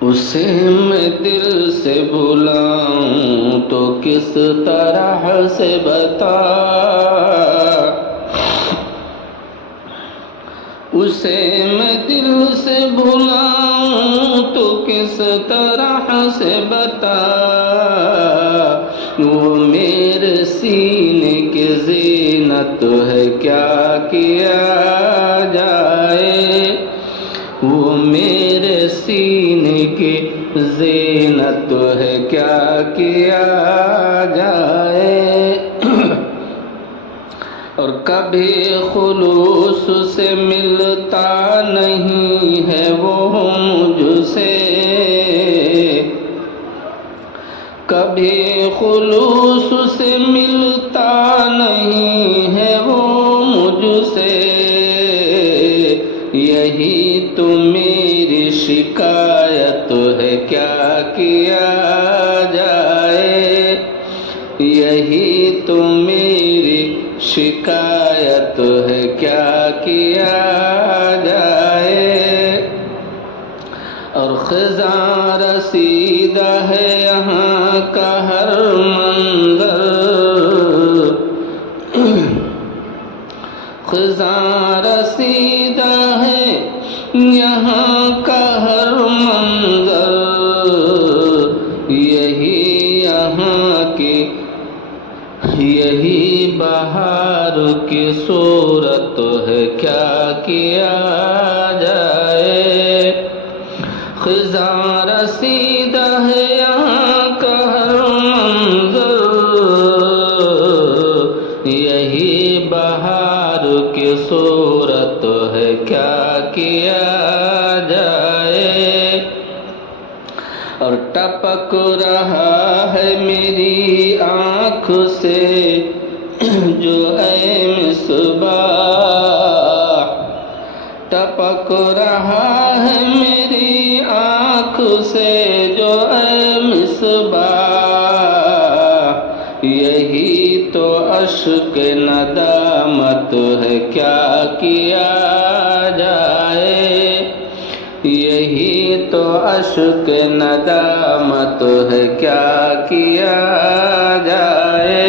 اسے میں دل سے بھلاؤں تو کس طرح سے بتا، اسے میں دل سے بھلاؤں تو کس طرح سے بتا، وہ میرے سینے کی زینت ہے کیا کیا جائے، وہ میرے سینے کی زینت ہے کیا کیا جائے۔ اور کبھی خلوص سے ملتا نہیں ہے وہ مجھ سے، کبھی خلوص سے ملتا نہیں ہے وہ مجھ سے، یہی تو میری شکایت ہے کیا کیا جائے، یہی تو میری شکایت ہے کیا کیا جائے۔ اور خزاں رسیدہ ہے یہاں کا ہر منظر، خزاں رسیدہ ہے یہاں کا ہر منظر، یہی یہاں کی یہی بہار کی صورت ہے کیا کیا جائے۔ خزاں رسیدہ ہے یہاں کا ہر منظر، یہی بہار کی صورت ہے کیا کیا جائے۔ اور ٹپک رہا ہے میری آنکھ سے جو اے مصباح، ٹپک رہا ہے میری آنکھ سے جو اے مصباح، یہی تو اشک ندامت ہے کیا کیا جائے، یہی تو اشک ندامت ہے کیا کیا جائے۔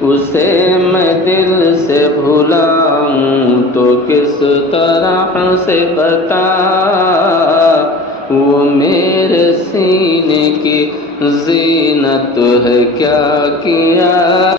اسے میں دل سے بھلاؤں تو کس طرح سے بتا، وہ میرے سینے کی زینت ہے کیا کیا